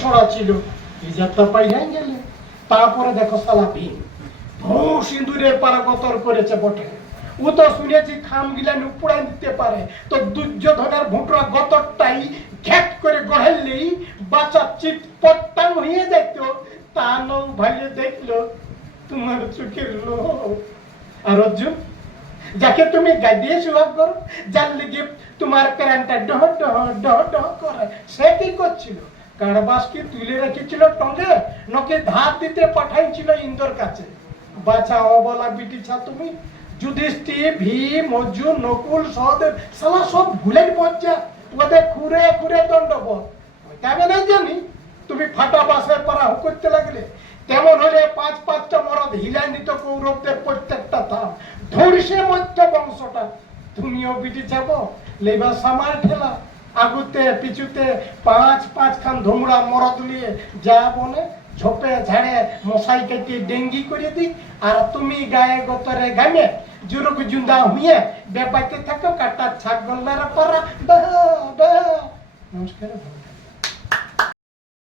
ছড়া ছিল এই যাত্রা পাইয়াই গেলে। তারপরে দেখো সালা ভীম সিঁদুরের পারাগতর করেছে বটে। ও তো শুনেছি খাম গিলান উপড়াই দিতে পারে। তো দুর্যোধনের ভুঁটরা গতরটাই ঘ্যাট করে গড়াইলেই বাচ্চা চিট পট্টাং হয়ে যেত। তা নৌ ভাইয়ে দেখলো তোমার চোখের লোক। আর অর্জুন যাকে তুমি গাইডিয়ে সুভাগ করো, যার লিগে তোমার প্যান্টটা ডহ ডহ ডহ ডহ করে, সে কি করছিল? কারবাসকে তুলে রেখেছিল টঙ্গে, নকে ধার দিতে পাঠাইছিল ইন্দ্রর কাছে। বাছা অবলা বিটিছা তুমি। যুধিষ্ঠির, ভীম, অর্জুন, নকুল, সহদেব সালা সব ভুলের পর্যা ওদের খুঁড়ে খুঁড়ে দণ্ডবোধ। কেন না জানি তুমি ফাটা বাসের পারা করতে লাগলে। তেমন হলে পাঁচ পাঁচটা মরদ হিলাই নিত কৌরবদের প্রত্যেকটা থাম। ধরিসে মধ্য বংশটা। তুমিও বিটি যাব লেবা সামার ঠেলা। আগুতে পিছুতে পাঁচ পাঁচ খান ধুমড়া মরদ নিয়ে যা বনে ঝোপে ঝাড়ে মশাই কেটে ডেঙ্গি করে দিই। আর তুমি গায়ে গতরে গামে জুরুক জুন্দা হুঁয়ে বেপাইতে থাকো কাটা ছাগলের পারা। নমস্কার।